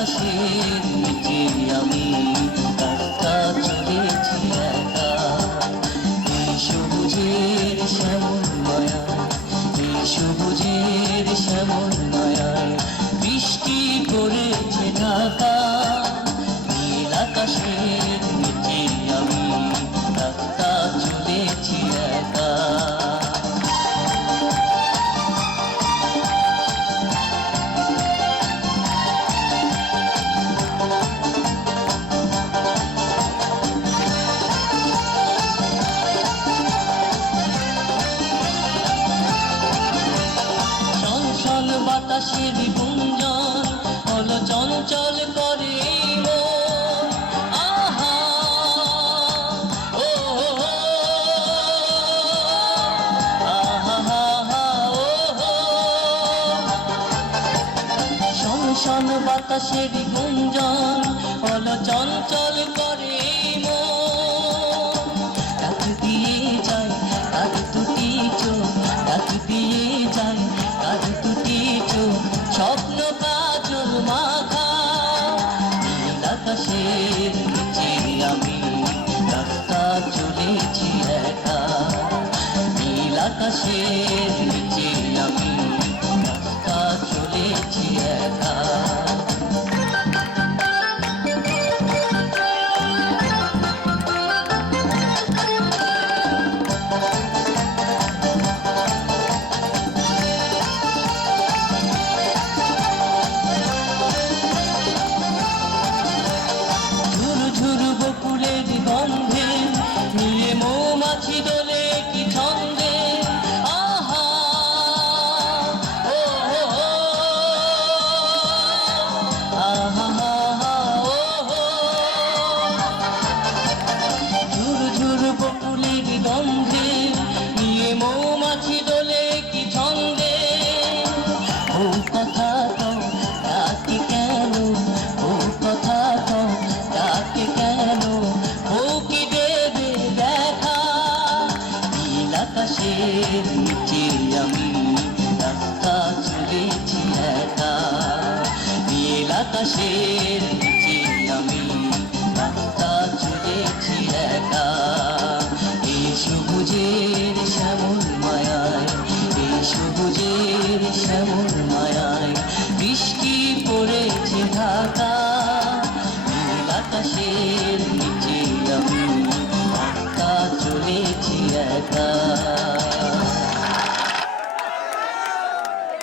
আকাশের নিচে আমি রাস্তা চলেছি একা। এই সবুজের শ্যামল মায়ায়, এই সবুজের শ্যামল মায়ায় বৃষ্টি পড়েছে ঢাকা। নীল আকাশের নিচে আমি রাস্তা চলেছি একা। বাতাসের গুঞ্জন হলো চঞ্চল করে মন। আহা ও আহা ও শন বাতাসের গুঞ্জন হলো চঞ্চল করে মন। ডাক দিয়ে যায় কার দুটি চোখ, ডাক দিয়ে যায় কার দুটি চোখ, স্বপ্ন কাজল মাখা। নীল আকাশের নিচে আমি রাস্তা চলেছি একা। নীল আকাশের নিচে আমি রাস্তা চলেছি একা। বকুলের গন্ধে নিয়ে মৌমাছি দোলে কি ছন্দে। আহা ও আহা ও ঝুর ঝুর বকুলের গন্ধে নিয়ে মৌমাছি দোলে কি ছন্দে। ও কথা তো ডাকে কেন, ও কথা তো ডাকে কেন, ও কি দেবে দেখা। নীল আকাশের নিচে আমি রাস্তা চলেছি একা। নীল আকাশের নিচে আমি রাস্তা চলেছি একা। এই সবুজের শ্যামল মায়ায়, এই সবুজের শ্যামল মায়ায় বৃষ্টি পড়েছে ঢাকা। নীল আকাশের নিচে আমি রাস্তা চলেছি একা।